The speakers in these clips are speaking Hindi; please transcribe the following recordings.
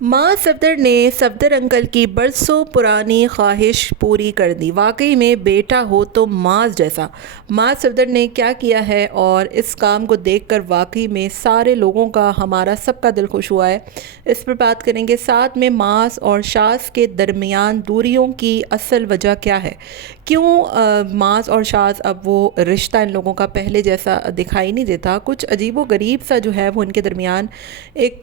माँ सफदर ने सफदर अंकल की बरसों पुरानी ख्वाहिश पूरी कर दी। वाकई में बेटा हो तो माँ जैसा। माँ सफदर ने क्या किया है और इस काम को देखकर वाकई में सारे लोगों का, हमारा सबका दिल खुश हुआ है। इस पर बात करेंगे। साथ में मास और शास के दरमियान दूरियों की असल वजह क्या है, क्यों मास और शास अब वो रिश्ता इन लोगों का पहले जैसा दिखाई नहीं देता। कुछ अजीबो गरीब सा जो है वो इनके दरमियान एक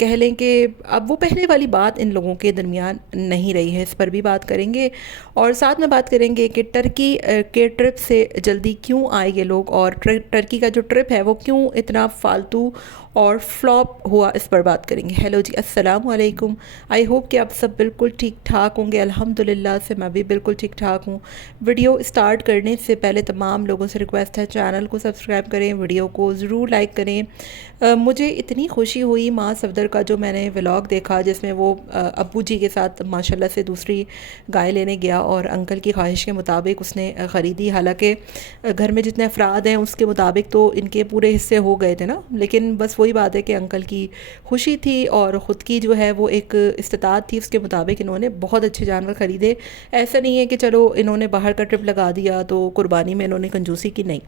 कह लें कि अब वो पहले वाली बात इन लोगों के दरमियान नहीं रही है। इस पर भी बात करेंगे और साथ में बात करेंगे कि टर्की के ट्रिप से जल्दी क्यों आए ये लोग, और टर्की का जो ट्रिप है वो क्यों इतना फालतू और फ्लॉप हुआ, इस पर बात करेंगे। हेलो जी, अस्सलाम वालेकुम। आई होप कि आप सब बिल्कुल ठीक ठाक होंगे। अल्हम्दुलिल्लाह से मैं भी बिल्कुल ठीक ठाक हूँ। वीडियो स्टार्ट करने से पहले तमाम लोगों से रिक्वेस्ट है, चैनल को सब्सक्राइब करें, वीडियो को ज़रूर लाइक करें। मुझे इतनी खुशी हुई माँ सफदर का जो मैंने व्लॉग देखा, जिसमें वो अब्बू जी के साथ माशाल्लाह से दूसरी गाय लेने गया और अंकल की ख्वाहिश के मुताबिक उसने ख़रीदी। हालांकि घर में जितने अफराद हैं उसके मुताबिक तो इनके पूरे हिस्से हो गए थे ना, लेकिन बस वही बात है कि अंकल की खुशी थी और ख़ुद की जो है वो एक इस्तात थी, उसके मुताबिक इन्होंने बहुत अच्छे जानवर ख़रीदे। ऐसा नहीं है कि चलो इन्होंने बाहर का ट्रिप लगा दिया तो कुर्बानी में इन्होंने कंजूसी की, नहीं।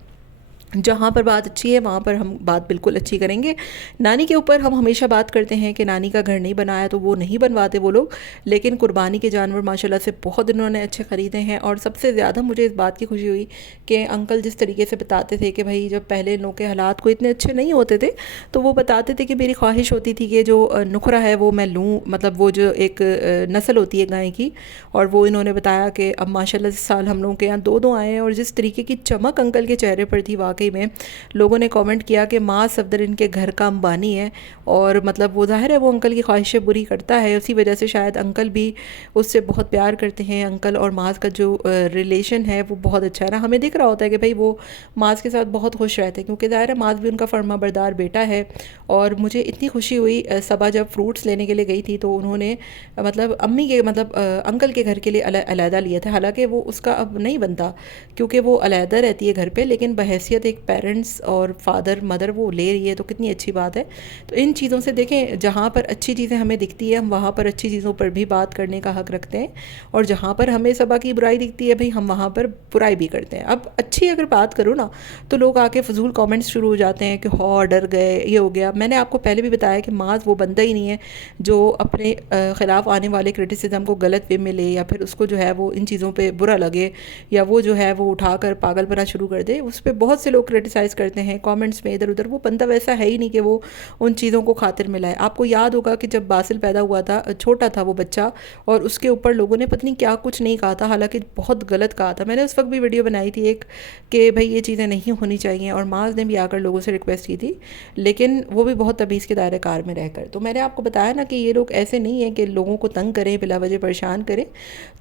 जहाँ पर बात अच्छी है वहाँ पर हम बात बिल्कुल अच्छी करेंगे। नानी के ऊपर हम हमेशा बात करते हैं कि नानी का घर नहीं बनाया तो वो नहीं बनवाते वो लोग, लेकिन कुर्बानी के जानवर माशाल्लाह से बहुत इन्होंने अच्छे ख़रीदे हैं। और सबसे ज़्यादा मुझे इस बात की खुशी हुई कि अंकल जिस तरीके से बताते थे कि भाई जब पहले इन लोगों के हालात को इतने अच्छे नहीं होते थे तो वो बताते थे कि मेरी ख्वाहिश होती थी कि जो नुखरा है वो मैं लूँ, मतलब वो जो एक नस्ल होती है गाय की। और वो इन्होंने बताया कि अब माशाल्लाह इस साल हम लोगों के यहाँ दो दो आए हैं और जिस तरीके की चमक अंकल के चेहरे पर थी, वाकई में लोगों ने कमेंट किया कि माँ सफदर इनके घर का अंबानी है। और मतलब वो ज़ाहिर है वो अंकल की ख्वाहिशें पूरी करता है, उसी वजह से शायद अंकल भी उससे बहुत प्यार करते हैं। अंकल और माँ का जो रिलेशन है वो बहुत अच्छा है ना, हमें दिख रहा होता है कि भाई वो माँ के साथ बहुत खुश रहते हैं, क्योंकि ज़ाहिर है माँ भी उनका फर्मा बरदार बेटा है। और मुझे इतनी खुशी हुई, सबा जब फ्रूट्स लेने के लिए गई थी तो उन्होंने मतलब अम्मी के मतलब अंकल के घर के लिए अलहदा लिए थे। हालांकि वो उसका अब नहीं बनता क्योंकि वो अलहदा रहती है घर पे, लेकिन बहैसियत एक पेरेंट्स और फादर मदर वो ले रही है तो कितनी अच्छी बात है। तो इन चीज़ों से देखें, जहाँ पर अच्छी चीज़ें हमें दिखती है हम वहाँ पर अच्छी चीज़ों पर भी बात करने का हक़ रखते हैं, और जहाँ पर हमें सबा की बुराई दिखती है भाई हम वहाँ पर बुराई भी करते हैं। अब अच्छी अगर बात करूँ ना तो लोग आके फजूल कमेंट्स शुरू हो जाते हैं कि हाँ डर गए, ये हो गया। मैंने आपको पहले भी बताया कि माज वो बंदा ही नहीं है जो अपने ख़िलाफ़ आने वाले क्रिटिसिज्म को गलत वे में ले, या फिर उसको जो है वो इन चीज़ों पे बुरा लगे, या वो जो है वो उठाकर पागलपना शुरू कर दे। उस पर बहुत से लोग क्रिटिसाइज़ करते हैं कमेंट्स में इधर उधर। वो बंदा वैसा है ही नहीं कि वो उन चीज़ों को खातिर मिलाए। आपको याद होगा कि जब बासिल पैदा हुआ था, छोटा था वो बच्चा, और उसके ऊपर लोगों ने पता नहीं क्या कुछ नहीं कहा था, हालांकि बहुत गलत कहा था। मैंने उस वक्त भी वीडियो बनाई थी एक कि भाई ये चीज़ें नहीं होनी चाहिए, और माज ने भी आकर लोगों से रिक्वेस्ट की थी, लेकिन वो भी बहुत तमीज़ के दायरे कार में रहकर। तो मैंने आपको बताया ना कि ये लोग ऐसे नहीं हैं कि लोगों को तंग करें, बिला वजह परेशान करें।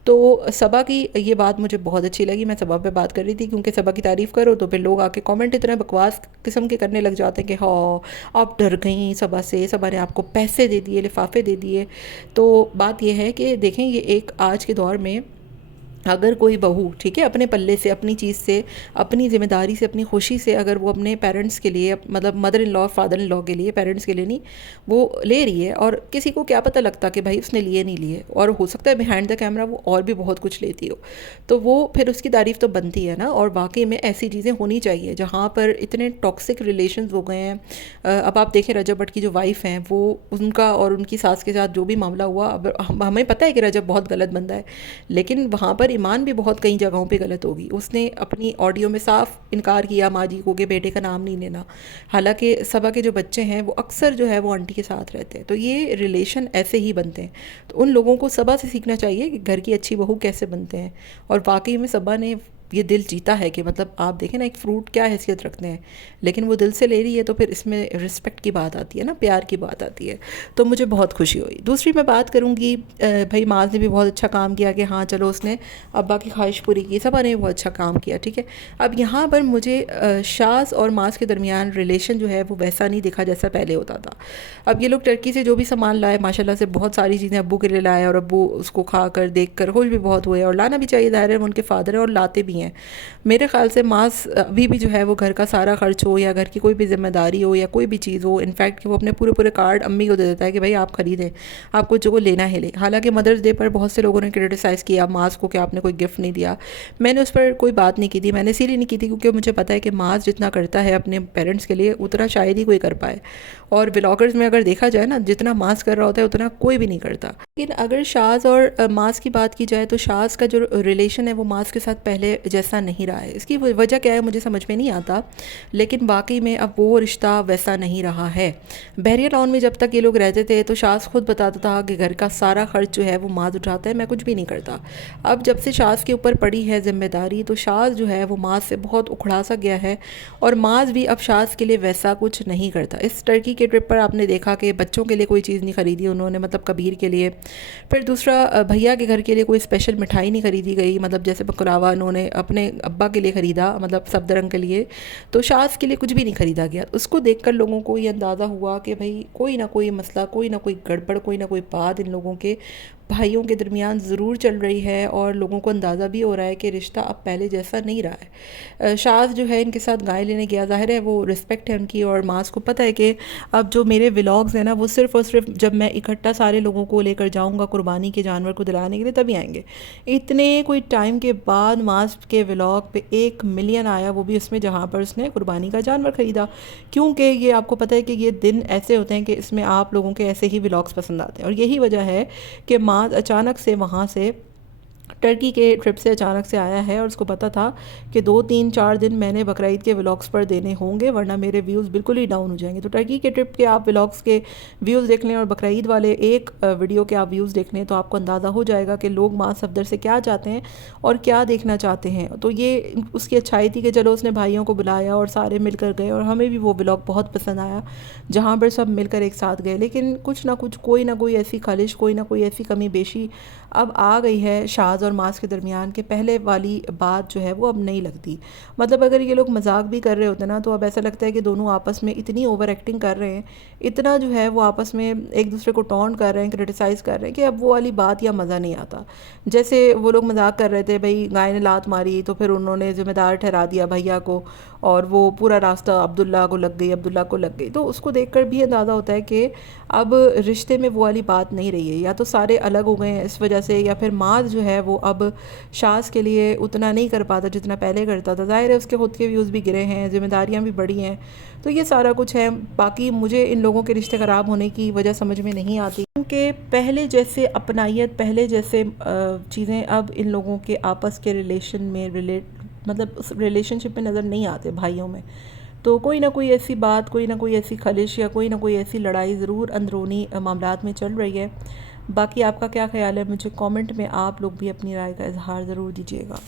तो सबा की ये बात मुझे बहुत अच्छी लगी। मैं सबा पे बात कर रही थी क्योंकि सबा की तारीफ़ करो तो फिर लोग आके कमेंट इतना बकवास किस्म के करने लग जाते हैं कि हाँ आप डर गई सबा से, सबा ने आपको पैसे दे दिए, लिफाफे दे दिए। तो बात यह है कि देखें, ये एक आज के दौर में अगर कोई बहू ठीक है अपने पल्ले से, अपनी चीज़ से, अपनी ज़िम्मेदारी से, अपनी खुशी से, अगर वो अपने पेरेंट्स के लिए, मतलब mother in law father in law के लिए, पेरेंट्स के लिए नहीं, वो ले रही है, और किसी को क्या पता लगता कि भाई उसने लिए नहीं लिए, और हो सकता है बिहाइंड द कैमरा वो और भी बहुत कुछ लेती हो, तो वो फिर उसकी तारीफ़ तो बनती है ना। और वाकई में ऐसी चीज़ें होनी चाहिए। जहाँ पर इतने टॉक्सिक रिलेशन हो गए हैं, अब आप देखें रजब भट्ट की जो वाइफ हैं वो, उनका और उनकी सास के साथ जो भी मामला हुआ, अब हमें पता है कि रजब बहुत गलत बंदा है, लेकिन वहाँ पर ईमान भी बहुत कई जगहों पे गलत होगी। उसने अपनी ऑडियो में साफ इनकार किया माँ जी को कि बेटे का नाम नहीं लेना, हालांकि सबा के जो बच्चे हैं वो अक्सर जो है वो आंटी के साथ रहते हैं। तो ये रिलेशन ऐसे ही बनते हैं। तो उन लोगों को सबा से सीखना चाहिए कि घर की अच्छी बहू कैसे बनते हैं। और वाकई में सबा ने ये दिल जीता है कि मतलब आप देखें ना, एक फ्रूट क्या हैसियत रखते हैं, लेकिन वो दिल से ले रही है तो फिर इसमें रिस्पेक्ट की बात आती है ना, प्यार की बात आती है। तो मुझे बहुत खुशी हुई। दूसरी मैं बात करूँगी, भाई माज ने भी बहुत अच्छा काम किया कि हाँ चलो उसने अब्बा की ख्वाहिश पूरी की, सबा ने भी बहुत अच्छा काम किया, ठीक है। अब यहाँ पर मुझे शास और माज के दरमियान रिलेशन जो है वो वैसा नहीं दिखा जैसा पहले होता था। अब ये लोग टर्की से जो भी सामान लाए माशाल्लाह से बहुत सारी चीज़ें अब्बू के लिए लाए, और अब्बू उसको खा कर देख कर खुश भी बहुत हुए, और लाना भी चाहिए, दायरे में उनके फादर है और लाते भी हैं। नहीं है। मेरे ख़्याल से मास अभी भी जो है वो घर का सारा खर्च हो या घर की कोई भी ज़िम्मेदारी हो या कोई भी चीज़ हो, इनफैक्ट कि वो अपने पूरे पूरे कार्ड अम्मी को दे देता है कि भाई आप ख़रीदें, आपको जो लेना है ले। हालांकि मदर्स डे पर बहुत से लोगों ने क्रिटिसाइज़ किया मास को कि आपने कोई गिफ्ट नहीं दिया। मैंने उस पर कोई बात नहीं की थी। मैंने इसीलिए नहीं की थी क्योंकि मुझे पता है कि मास जितना करता है अपने पेरेंट्स के लिए उतना शायद ही कोई कर पाए। और व्लॉगर्स में अगर देखा जाए ना, जितना मास कर रहा होता है उतना कोई भी नहीं करता। लेकिन अगर शाज़ और मास की बात की जाए तो शाज़ का जो रिलेशन है वो मास के साथ पहले जैसा नहीं रहा है। इसकी वजह क्या है मुझे समझ में नहीं आता, लेकिन वाकई में अब वो रिश्ता वैसा नहीं रहा है। बहरिया टाउन में जब तक ये लोग रहते थे तो शाज़ खुद बताता था कि घर का सारा खर्च जो है वो मास उठाता है, मैं कुछ भी नहीं करता। अब जब से शाज़ के ऊपर पड़ी है ज़िम्मेदारी तो शाज़ जो है वो मास से बहुत उखड़ा सा गया है और मास भी अब शाज़ के लिए वैसा कुछ नहीं करता। इस टर्की के ट्रिप पर आपने देखा कि बच्चों के लिए कोई चीज़ नहीं ख़रीदी उन्होंने, मतलब कबीर के लिए। फिर दूसरा, भैया के घर के लिए कोई स्पेशल मिठाई नहीं ख़रीदी गई, मतलब जैसे बकलावा उन्होंने अपने अब्बा के लिए ख़रीदा, मतलब सफदरंग के लिए। तो शाज़ के लिए कुछ भी नहीं ख़रीदा गया। उसको देखकर लोगों को ये अंदाज़ा हुआ कि भाई कोई ना कोई मसला, कोई ना कोई गड़बड़, कोई ना कोई बात इन लोगों के भाइयों के दरमियान ज़रूर चल रही है और लोगों को अंदाज़ा भी हो रहा है कि रिश्ता अब पहले जैसा नहीं रहा है। शाज़ जो है इनके साथ गाय लेने गया, ज़ाहिर है वो रिस्पेक्ट है उनकी, और मास को पता है कि अब जो मेरे व्लॉग्स हैं ना वो सिर्फ़ और सिर्फ जब मैं इकट्ठा सारे लोगों को लेकर जाऊंगा कुर्बानी के जानवर को दिलाने के लिए तभी आएंगे। इतने कोई टाइम के बाद मास के व्लॉग पे 1 मिलियन आया, वो भी उसमें जहाँ पर उसने कुर्बानी का जानवर ख़रीदा। क्योंकि ये आपको पता है कि ये दिन ऐसे होते हैं कि इसमें आप लोगों के ऐसे ही व्लॉग्स पसंद आते हैं, और यही वजह है कि मास अचानक से वहाँ से टर्की के ट्रिप से अचानक से आया है और उसको पता था कि 2 3 4 दिन मैंने बकरीद के व्लॉग्स पर देने होंगे वरना मेरे व्यूज़ बिल्कुल ही डाउन हो जाएंगे। तो टर्की के ट्रिप के आप व्लॉग्स के व्यूज़ देख लें और बकरीद वाले एक वीडियो के आप व्यूज़ देख लें तो आपको अंदाज़ा हो जाएगा कि लोग मां सफदर से क्या चाहते हैं और क्या देखना चाहते हैं। तो ये उसकी अच्छाई थी कि चलो उसने भाइयों को बुलाया और सारे मिलकर गए, और हमें भी वो व्लॉग बहुत पसंद आया जहाँ पर सब मिलकर एक साथ गए। लेकिन कुछ ना कुछ, कोई ना कोई ऐसी खालिश, कोई ना कोई ऐसी कमी बेशी अब आ गई है शाज़ और मास के दरमियान के पहले वाली बात जो है वो अब नहीं लगती। मतलब अगर ये लोग मजाक भी कर रहे होते ना तो अब ऐसा लगता है कि दोनों आपस में इतनी ओवर एक्टिंग कर रहे हैं, इतना जो है वो आपस में एक दूसरे को टॉन्ट कर रहे हैं, क्रिटिसाइज़ कर रहे हैं कि अब वो वाली बात या मज़ा नहीं आता। जैसे वो लोग मजाक कर रहे थे, भाई गाय ने लात मारी तो फिर उन्होंने ज़िम्मेदार ठहरा दिया भैया को, और वो पूरा रास्ता अब्दुल्ला को लग गई, अब्दुल्ला को लग गई। तो उसको देखकर भी अंदाज़ा होता है कि अब रिश्ते में वो वाली बात नहीं रही है, या तो सारे अलग हो गए हैं इस वजह से, या फिर माज जो है वो अब शाज़ के लिए उतना नहीं कर पाता जितना पहले करता था। ज़ाहिर है उसके खुद के व्यूज़ भी गिरे हैं, ज़िम्मेदारियाँ भी बढ़ी हैं, तो ये सारा कुछ है। बाकी मुझे इन लोगों के रिश्ते ख़राब होने की वजह समझ में नहीं आती, क्योंकि पहले जैसे अपनाइयत, पहले जैसे चीज़ें अब इन लोगों के आपस के रिलेशन में मतलब उस रिलेशनशिप में नज़र नहीं आते भाइयों में। तो कोई ना कोई ऐसी बात, कोई ना कोई ऐसी खलिश या कोई ना कोई ऐसी लड़ाई ज़रूर अंदरूनी मामलात में चल रही है। बाकी आपका क्या ख्याल है, मुझे कमेंट में आप लोग भी अपनी राय का इजहार ज़रूर दीजिएगा।